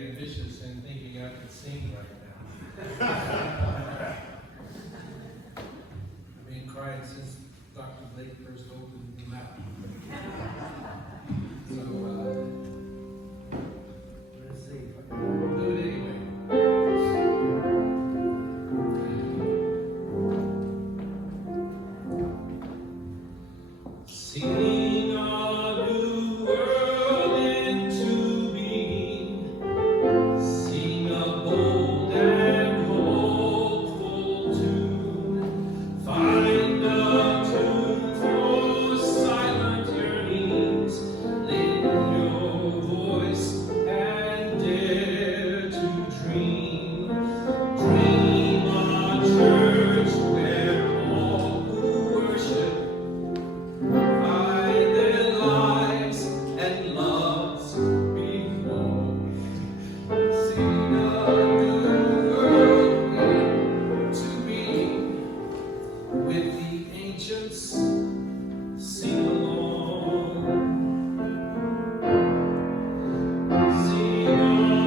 ambitious and thinking I could sing right now. I've been crying since Dr. Blake first opened the mouth. So, let's see if I can do it anyway. Sing a new world into being. Sing a bold and hopeful tune. Find a tune for silent yearnings. Lend your voice and dare to dream. Dream a church where all who worship find their lives and loves belong. Sing a new world into being. With the ancients, sing along. Sing a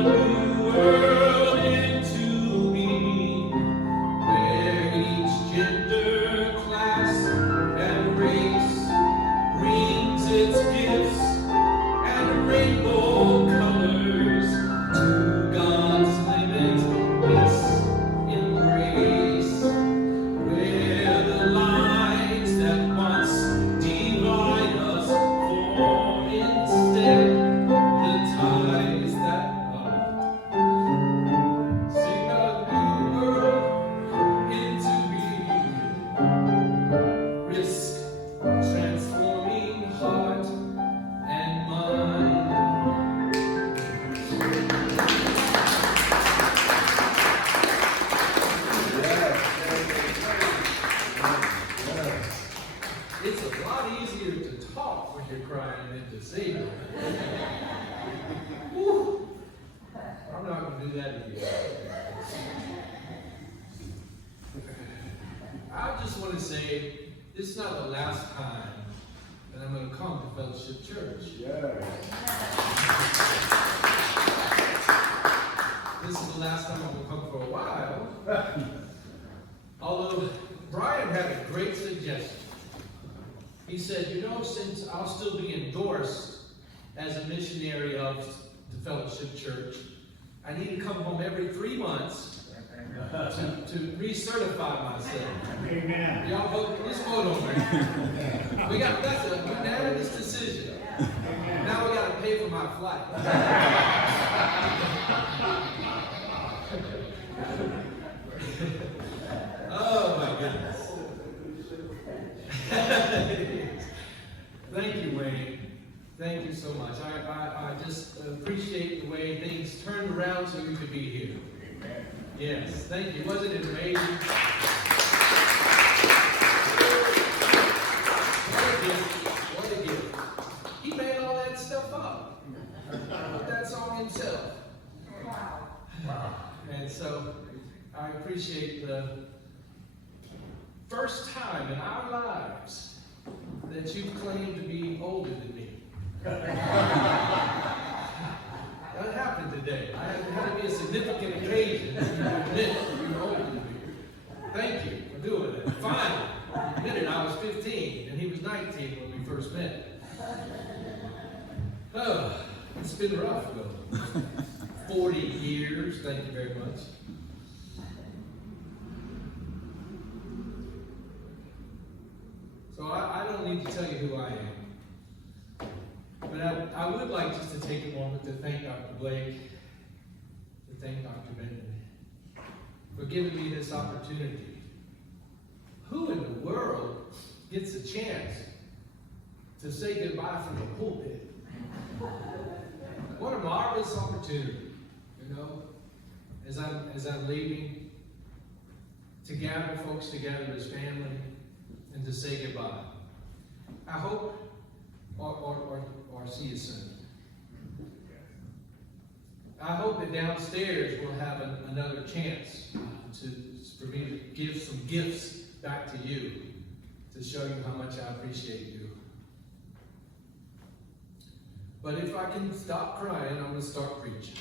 new world into being, where each gender, class, and race brings its gifts and rainbow colors to God's limitless embrace, where the lines that once divide us form instead the ties that bind. Sing a new world into being. Risk transforming heart and mind. It's a lot easier to talk when you're crying than to sing. Whew. I'm not going to do that again. I just want to say, this is not the last time that I'm going to come to Fellowship Church. This is the last time I'm going to come for a while. Although Brian had a great suggestion. He said, you know, since I'll still be endorsed as a missionary of the Fellowship Church, I need to come home every 3 months to recertify myself. Amen. Y'all vote, let's vote on that. That's a unanimous decision. Now we got to pay for my flight. Oh my goodness. Thank you, Wayne. Thank you so much. I just appreciate the way things turned around so we could be here. Yes, thank you. Wasn't it amazing? What a gift. He made all that stuff up. Wrote that song himself. Wow. And so I appreciate the first time in our lives that you've claimed to be older than me. That happened today. It had to be a significant occasion to admit you were older than me. Thank you for doing it. Finally, you admitted I was 15 and he was 19 when we first met. Oh, it's been rough though. 40 years, thank you very much. So I don't need to tell you who I am. But I would like just to take a moment to thank Dr. Blake, to thank Dr. Benton for giving me this opportunity. Who in the world gets a chance to say goodbye from the pulpit? What a marvelous opportunity, you know, as I'm leaving, to gather folks together as family and to say goodbye. I hope, or see you soon. I hope that downstairs we'll have another chance for me to give some gifts back to you to show you how much I appreciate you. But if I can stop crying, I'm going to start preaching.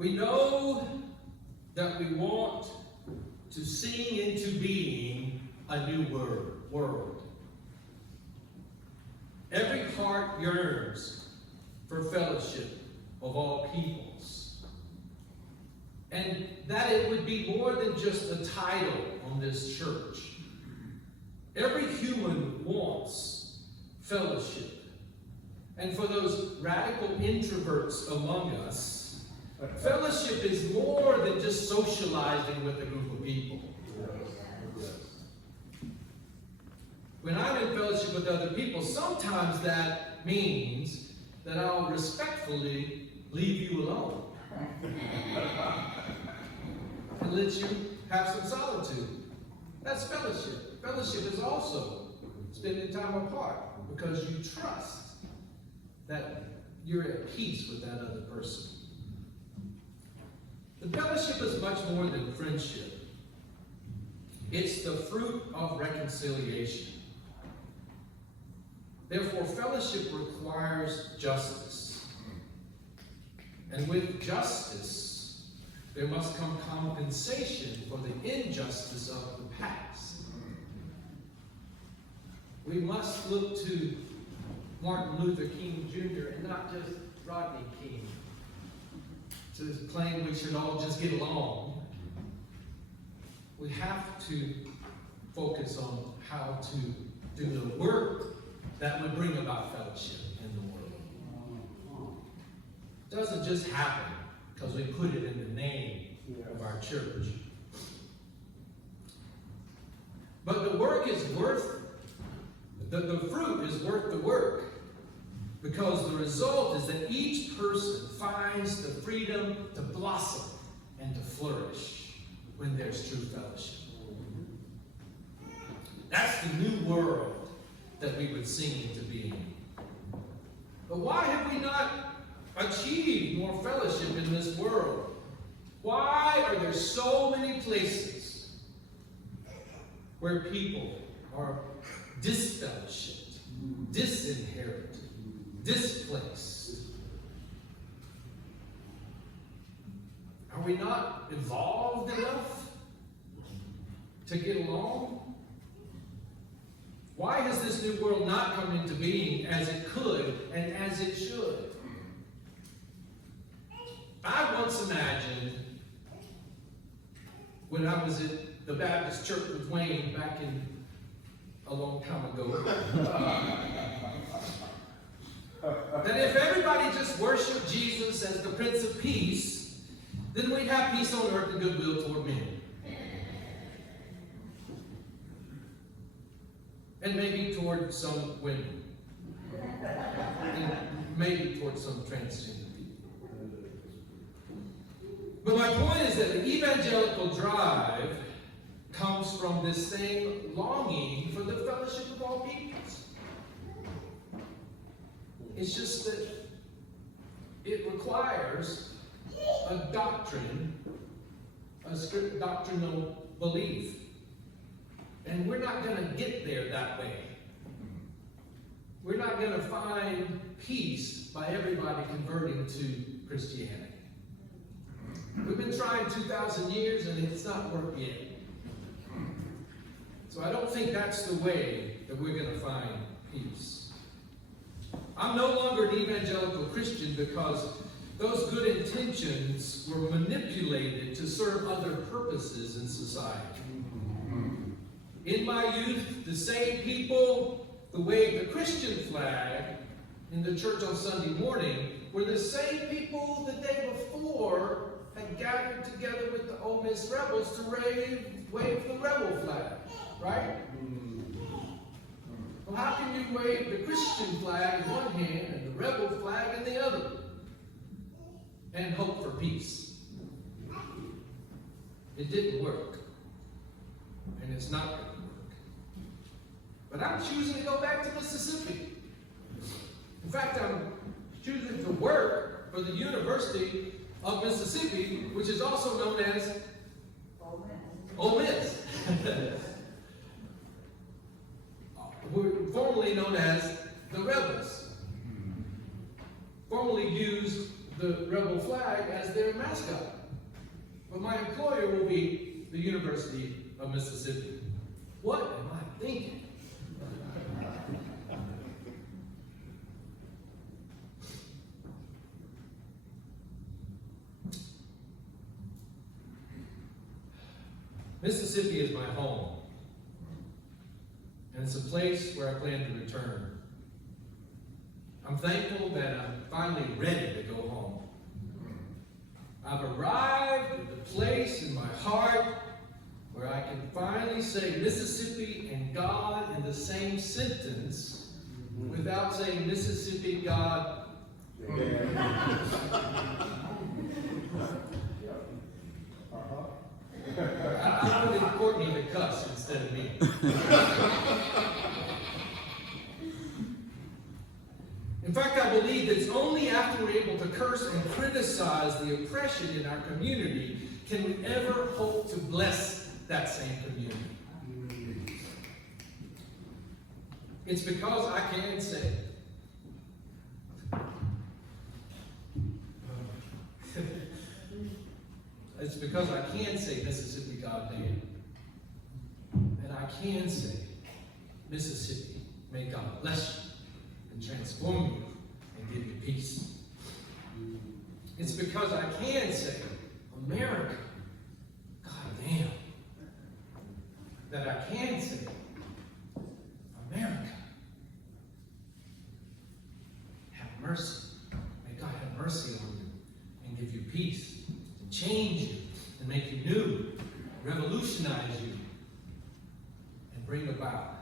We know that we want to sing into being a new world. Every heart yearns for fellowship of all peoples. And that it would be more than just a title on this church. Every human wants fellowship. And for those radical introverts among us, fellowship is more than just socializing with a group of people. When I'm in fellowship with other people, sometimes that means that I'll respectfully leave you alone and let you have some solitude. That's fellowship. Fellowship is also spending time apart because you trust that you're at peace with that other person. The fellowship is much more than friendship. It's the fruit of reconciliation. Therefore, fellowship requires justice. And with justice, there must come compensation for the injustice of the past. We must look to Martin Luther King Jr. and not just Rodney King to claim we should all just get along. We have to focus on how to do the work that would bring about fellowship in the world. It doesn't just happen because we put it in the name of our church. But the work is worth, the fruit is worth the work, because the result is that each person finds the freedom to blossom and to flourish when there's true fellowship. That's the new world that we would sing into being. But why have we not achieved more fellowship in this world? Why are there so many places where people are disfellowshipped, disinherited, displaced? Are we not evolved enough to get along? Why has this new world not come into being as it could and as it should? I once imagined, when I was at the Baptist church with Wayne back in a long time ago, that if everybody just worshiped Jesus as the Prince of Peace, then we'd have peace on earth and goodwill toward men. And maybe toward some women. And maybe toward some transgender people. But my point is that the evangelical drive comes from this same longing for the fellowship of all peoples. It's just that it requires a doctrine, a strict doctrinal belief. And we're not going to get there that way. We're not going to find peace by everybody converting to Christianity. We've been trying 2,000 years and it's not worked yet. So I don't think that's the way that we're going to find peace. I'm no longer an evangelical Christian because those good intentions were manipulated to serve other purposes in society. In my youth, the same people who waved the Christian flag in the church on Sunday morning were the same people the day before had gathered together with the Ole Miss Rebels to wave the rebel flag, right? Well, how can you wave the Christian flag in one hand and the rebel flag in the other and hope for peace? It didn't work. And it's not going to work. But I'm choosing to go back to Mississippi. In fact, I'm choosing to work for the University of Mississippi, which is also known as Ole Miss. We're formerly known as the Rebels. Formerly used the rebel flag as their mascot. But my employer will be the University of Mississippi. What am I thinking? Mississippi is my home, and it's a place where I plan to return. I'm thankful that I'm finally ready to go home. I've arrived at the place in my heart where I can finally say Mississippi and God in the same sentence without saying Mississippi, God. I wanted Courtney to cuss instead of me. In fact, I believe that it's only after we're able to curse and criticize the oppression in our community can we ever hope to bless that same community. It's because I can say, it's because I can say Mississippi, goddamn. And I can say, Mississippi, may God bless you and transform you and give you peace. It's because I can say, America, goddamn. That I can say, America, have mercy. May God have mercy on you and give you peace. Change you and make you new, revolutionize you, and bring about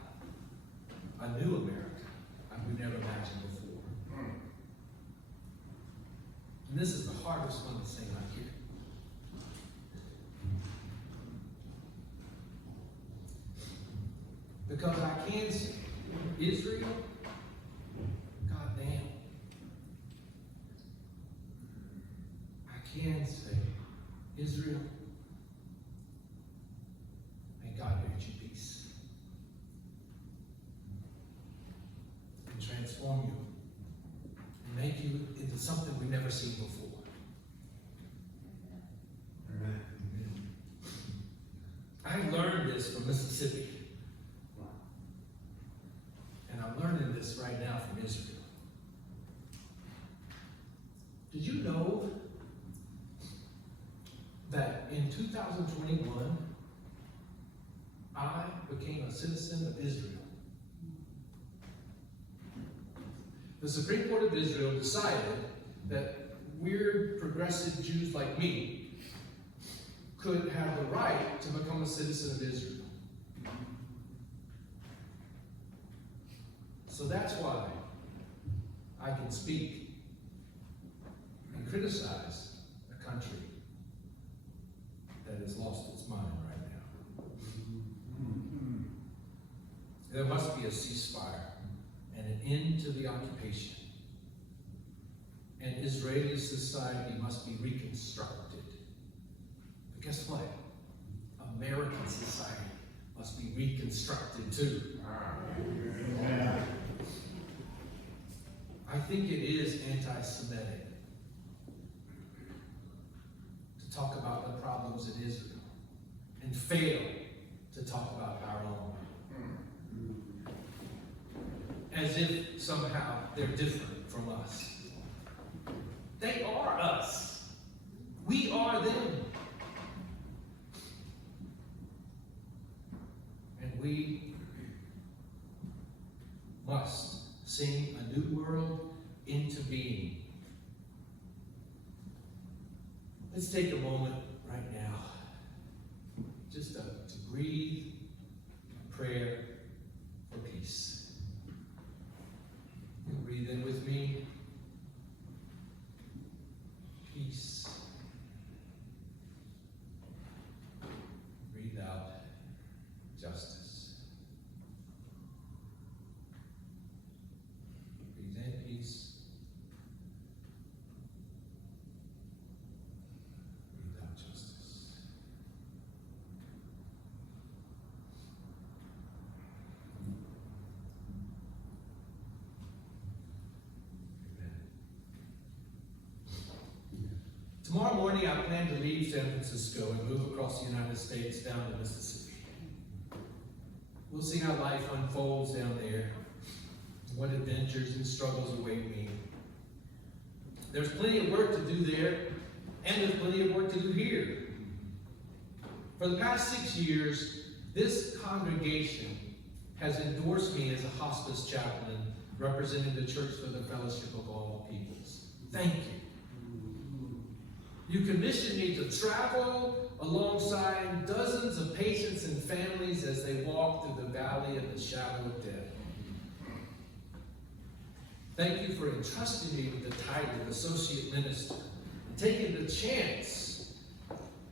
a new America like we never imagined before. And this is the hardest one to say right here. Because I can say, Israel, goddamn. I can say, Israel, may God grant you peace and transform you and make you into something we've never seen before. Amen. I learned this from Mississippi, and I'm learning this right now from Israel. Did you know that in 2021, I became a citizen of Israel? The Supreme Court of Israel decided that weird, progressive Jews like me could have the right to become a citizen of Israel. So that's why I can speak and criticize a country that has lost its mind right now. There must be a ceasefire and an end to the occupation. And Israeli society must be reconstructed. But guess what? American society must be reconstructed too. I think it is anti-Semitic to talk about the problems in Israel and fail to talk about our own. As if somehow they're different from us. They are us. We are them. And we must sing a new world into being. Let's take a moment right now just to breathe a prayer for peace. You breathe in with me. Peace. Breathe out justice. Breathe in peace. Breathe out justice. Tomorrow morning, I plan to leave San Francisco and move across the United States down to Mississippi. We'll see how life unfolds down there, and what adventures and struggles await me. There's plenty of work to do there, and there's plenty of work to do here. For the past 6 years, this congregation has endorsed me as a hospice chaplain representing the Church for the Fellowship of All Peoples. Thank you. You commissioned me to travel alongside dozens of patients and families as they walk through the valley of the shadow of death. Thank you for entrusting me with the title of Associate Minister and taking the chance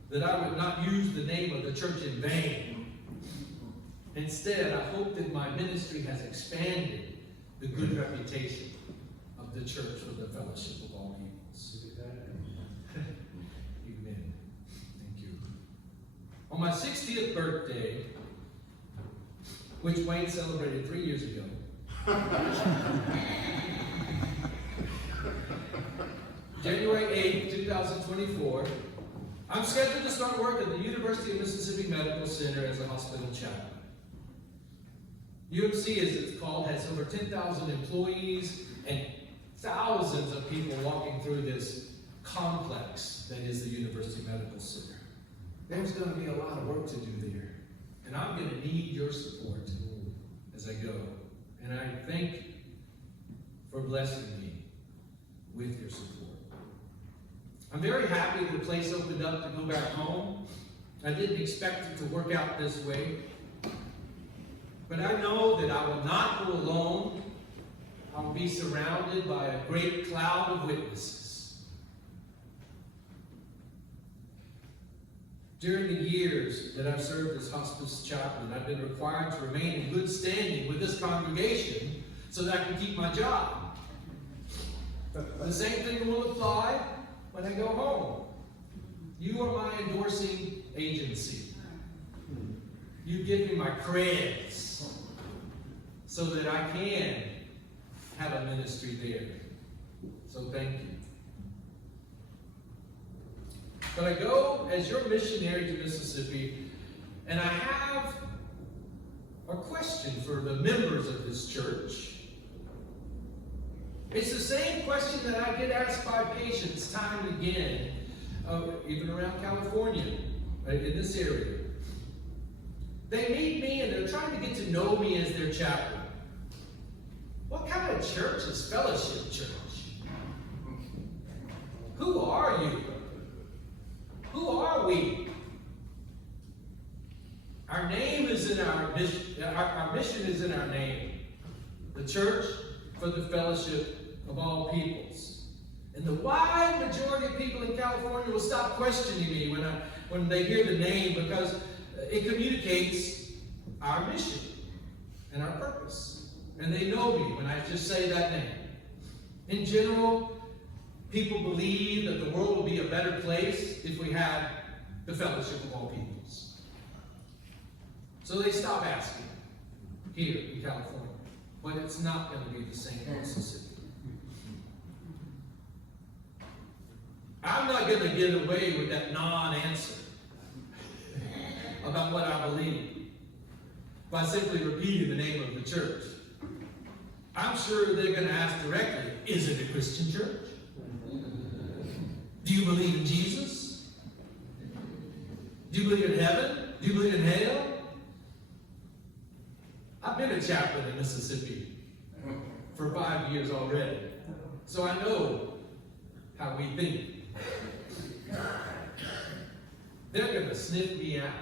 that I would not use the name of the church in vain. Instead, I hope that my ministry has expanded the good reputation of the Church for the Fellowship of All Peoples. Amen. Thank you. On my 60th birthday, which Wayne celebrated 3 years ago, January 8th, 2024, I'm scheduled to start work at the University of Mississippi Medical Center as a hospital chaplain. UMC, as it's called, has over 10,000 employees and thousands of people walking through this complex that is the University Medical Center. There's going to be a lot of work to do there, and I'm going to need your support as I go. And I thank you for blessing me with your support. I'm very happy that the place opened up to go back home. I didn't expect it to work out this way. But I know that I will not go alone. I will be surrounded by a great cloud of witnesses. During the years that I've served as hospice chaplain, I've been required to remain in good standing with this congregation so that I can keep my job. The same thing will apply when I go home. You are my endorsing agency. You give me my creds so that I can have a ministry there. So thank you. But I go as your missionary to Mississippi, and I have a question for the members of this church. It's the same question that I get asked by patients time and again, even around California, in this area. They meet me and they're trying to get to know me as their chaplain. What kind of church is Fellowship Church? Who are you? Who are we? Our name is in our mission. Our mission is in our name. The Church for the Fellowship of All Peoples. And the wide majority of people in California will stop questioning me when they hear the name, because it communicates our mission and our purpose. And they know me when I just say that name. In general, people believe that the world will be a better place if we had the Fellowship of All Peoples. So they stop asking here in California. But it's not going to be the same in Mississippi. I'm not going to get away with that non-answer about what I believe by simply repeating the name of the church. I'm sure they're going to ask directly, is it a Christian church? Do you believe in Jesus? Do you believe in heaven? Do you believe in hell? I've been a chaplain in Mississippi for 5 years already, so I know how we think. They're going to sniff me out.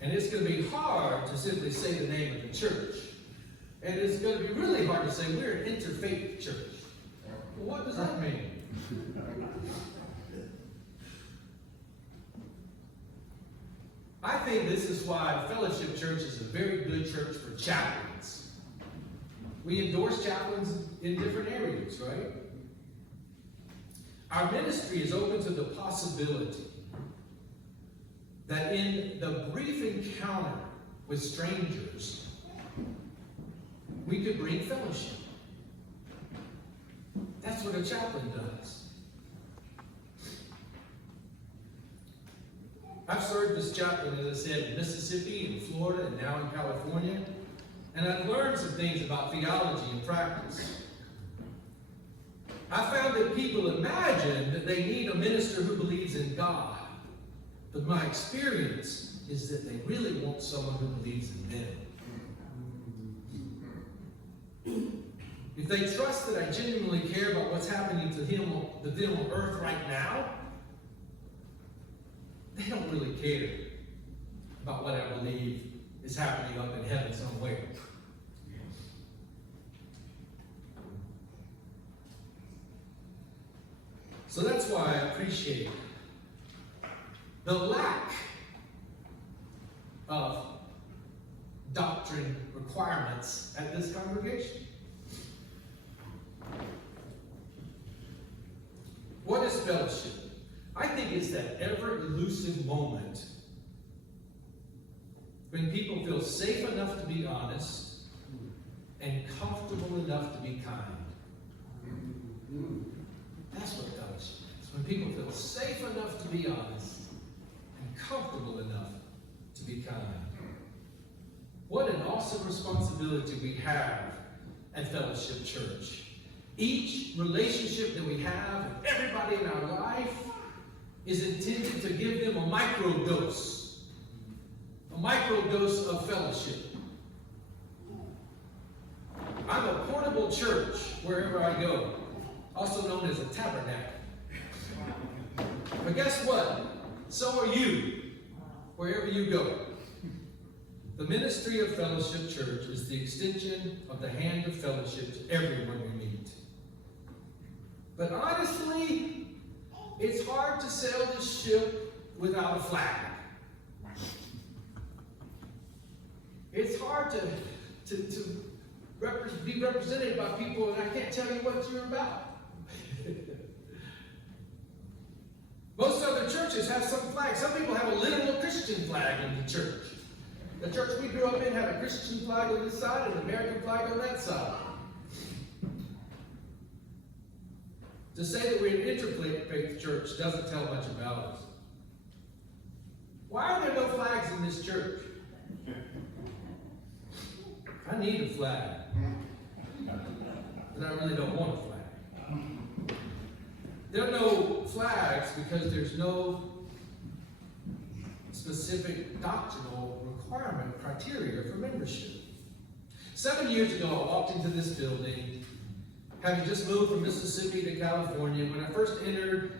And it's going to be hard to simply say the name of the church. And it's going to be really hard to say we're an interfaith church. Well, what does that mean? I think this is why Fellowship Church is a very good church for chaplains. We endorse chaplains in different areas, right? Our ministry is open to the possibility that in the brief encounter with strangers, we could bring fellowship. That's That's what a chaplain does. I've served as chaplain, as I said, in Mississippi and Florida and now in California. And I've learned some things about theology and practice. I found that people imagine that they need a minister who believes in God. But my experience is that they really want someone who believes in them. If they trust that I genuinely care about what's happening to them on earth right now, they don't really care about what I believe is happening up in heaven somewhere. So that's why I appreciate the lack of doctrine requirements at this congregation. What is fellowship? I think it's that ever-elusive moment when people feel safe enough to be honest and comfortable enough to be kind. That's what fellowship is. When people feel safe enough to be honest and comfortable enough to be kind. What an awesome responsibility we have at Fellowship Church. Each relationship that we have with everybody in our life is intended to give them a microdose of fellowship. I'm a portable church wherever I go, also known as a tabernacle. But guess what? So are you, wherever you go. The ministry of Fellowship Church is the extension of the hand of fellowship to everyone we meet. But honestly, it's hard to sail this ship without a flag. It's hard to be represented by people, and I can't tell you what you're about. Most other churches have some flag. Some people have a literal Christian flag in the church. The church we grew up in had a Christian flag on this side and an American flag on that side. To say that we're an interfaith church doesn't tell much about us. Why are there no flags in this church? I need a flag. But I really don't want a flag. There are no flags because there's no specific doctrinal requirement criteria for membership. 7 years ago, I walked into this building, having just moved from Mississippi to California. When I first entered,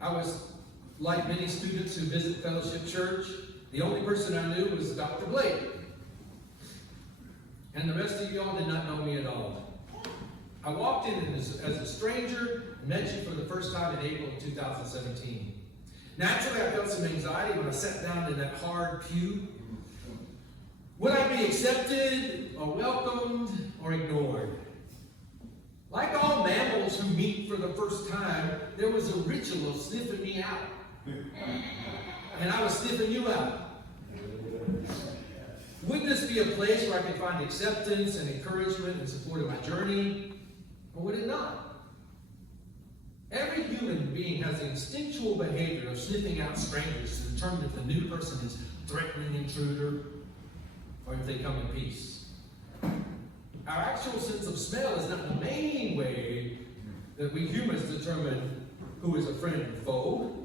I was like many students who visit Fellowship Church. The only person I knew was Dr. Blake. And the rest of y'all did not know me at all. I walked in as a stranger and met you for the first time in April of 2017. Naturally, I felt some anxiety when I sat down in that hard pew. Would I be accepted or welcomed or ignored? Like all mammals who meet for the first time, there was a ritual of sniffing me out. And I was sniffing you out. Would this be a place where I could find acceptance and encouragement and support of my journey? Or would it not? Every human being has the instinctual behavior of sniffing out strangers to determine if the new person is a threatening intruder or if they come in peace. Our actual sense of smell is not the main way that we humans determine who is a friend or foe.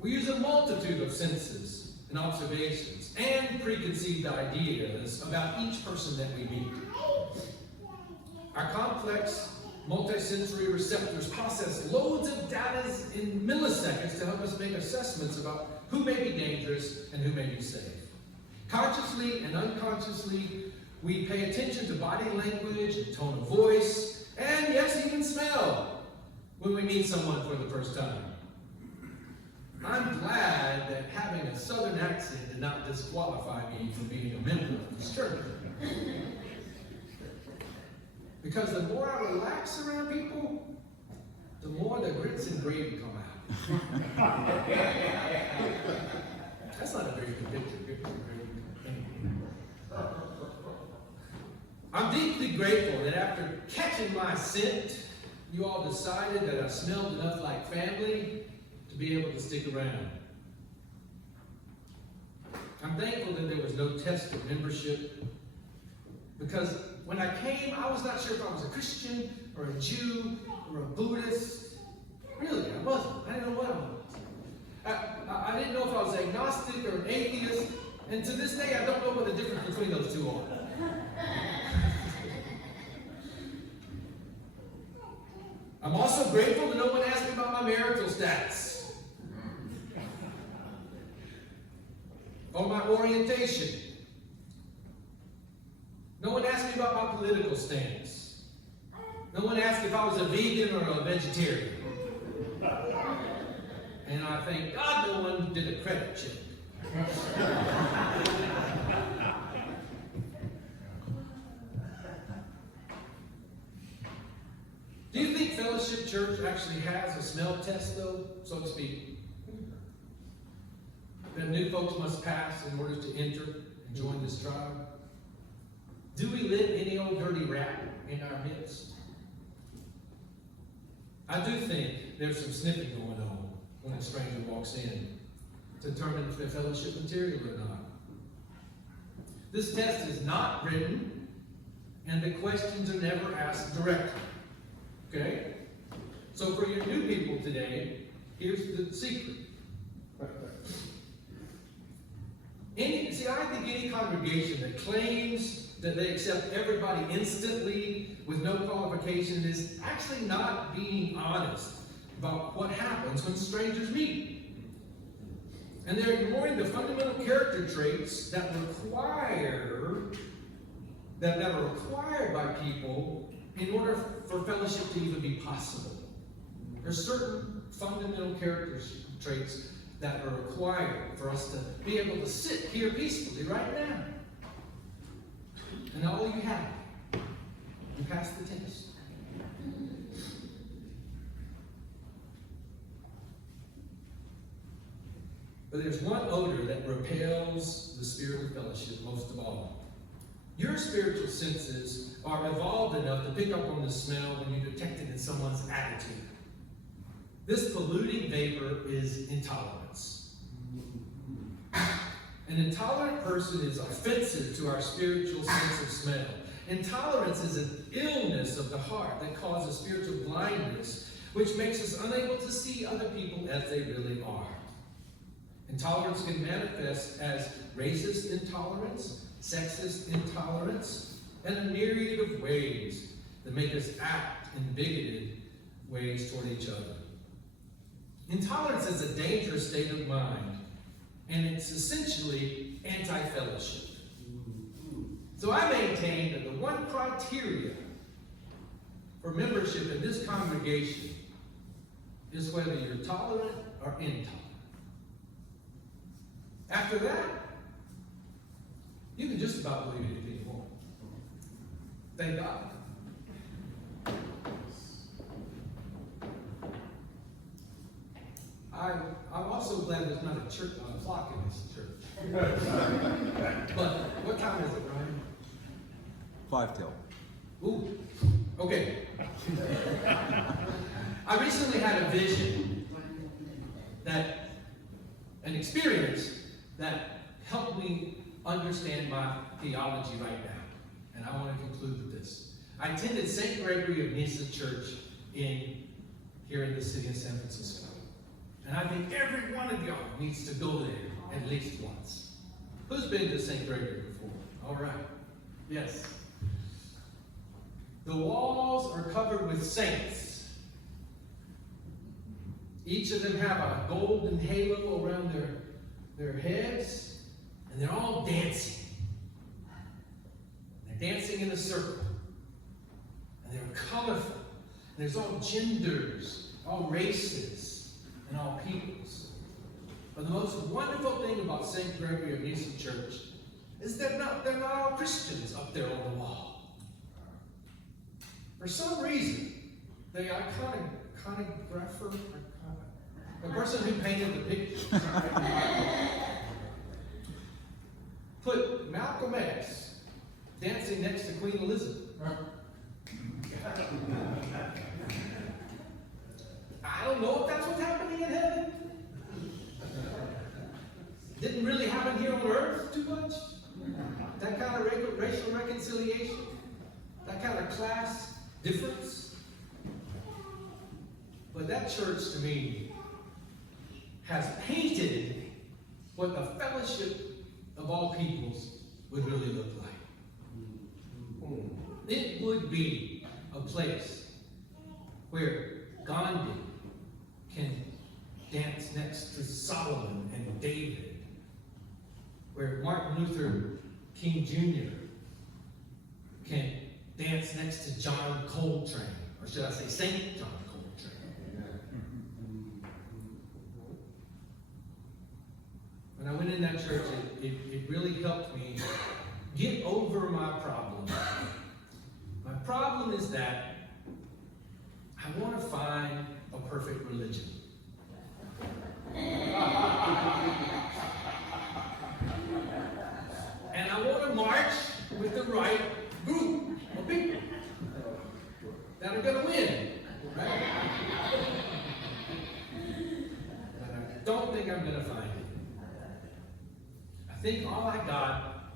We use a multitude of senses and observations and preconceived ideas about each person that we meet. Our complex, multi-sensory receptors process loads of data in milliseconds to help us make assessments about who may be dangerous and who may be safe. Consciously and unconsciously, we pay attention to body language and tone of voice, and yes, even smell, when we meet someone for the first time. I'm glad that having a southern accent did not disqualify me from being a member of this church. Because the more I relax around people, the more the grits and gravy come out. That's not a very good picture. I'm deeply grateful that after catching my scent you all decided that I smelled enough like family to be able to stick around. I'm thankful that there was no test of membership, because when I came, I was not sure if I was a Christian or a Jew or a Buddhist. Really, I wasn't. I didn't know what I was. I didn't know if I was agnostic or an atheist, and to this day I don't know what the difference between those two are. I'm also grateful that no one asked me about my marital status or my orientation. No one asked me about my political stance. No one asked if I was a vegan or a vegetarian. And I thank God no one did a credit check. Do you think Fellowship Church actually has a smell test, though, so to speak, that new folks must pass in order to enter and join this tribe? Do we let any old dirty rat in our midst? I do think there's some sniffing going on when a stranger walks in to determine if they're fellowship material or not. This test is not written, and the questions are never asked directly. Okay? So for your new people today, here's the secret. I think any congregation that claims that they accept everybody instantly with no qualification is actually not being honest about what happens when strangers meet. And they're ignoring the fundamental character traits that are required by people in order for fellowship to even be possible. There's certain fundamental character traits that are required for us to be able to sit here peacefully right now. And all you have, you pass the test. But there's one odor that repels the spirit of fellowship most of all. Your spiritual senses are evolved enough to pick up on the smell when you detect it in someone's attitude. This polluting vapor is intolerance. An intolerant person is offensive to our spiritual sense of smell. Intolerance is an illness of the heart that causes spiritual blindness, which makes us unable to see other people as they really are. Intolerance can manifest as racist intolerance, sexist intolerance, and a myriad of ways that make us act in bigoted ways toward each other. Intolerance is a dangerous state of mind, and it's essentially anti-fellowship. So I maintain that the one criteria for membership in this congregation is whether you're tolerant or intolerant. After that, you can just about believe anything you want. Thank God. I'm also glad there's not a church on a clock in this church. But what time is it, Ryan? 5 till. Ooh, okay. I recently had a vision, an experience that helped me understand my theology right now. And I want to conclude with this. I attended St. Gregory of Nyssa Church here in the city of San Francisco. And I think every one of y'all needs to go there at least once. Who's been to St. Gregory before? All right. Yes. The walls are covered with saints. Each of them have a golden halo around their heads, and they're all dancing. They're dancing in a circle. And they're colorful. And there's all genders, all races, and all peoples. But the most wonderful thing about St. Gregory of Nyssa Church is they're not all Christians up there on the wall. For some reason, the iconographer, the person who painted the picture, put Malcolm X dancing next to Queen Elizabeth. class difference. But that church to me has painted what the fellowship of all peoples would really look like. It would be a place where Gandhi can dance next to Solomon and David, where Martin Luther King Jr. can dance next to John Coltrane, or should I say Saint John Coltrane. When I went in that church, it really helped me get over my problem. My problem is that I want to find a perfect religion. And I want to march with the right group of people that are going to win. Right? But I don't think I'm going to find it. I think all I got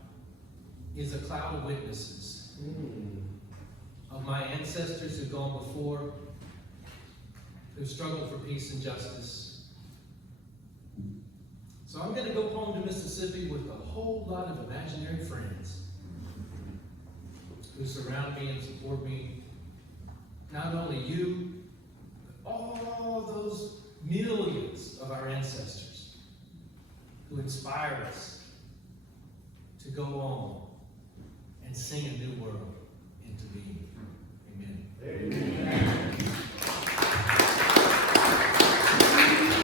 is a cloud of witnesses of my ancestors who've gone before, who struggled for peace and justice. So I'm going to go home to Mississippi with a whole lot of imaginary friends who surround me and support me. Not only you, but all those millions of our ancestors who inspire us to go on and sing a new world into being. Amen. Amen.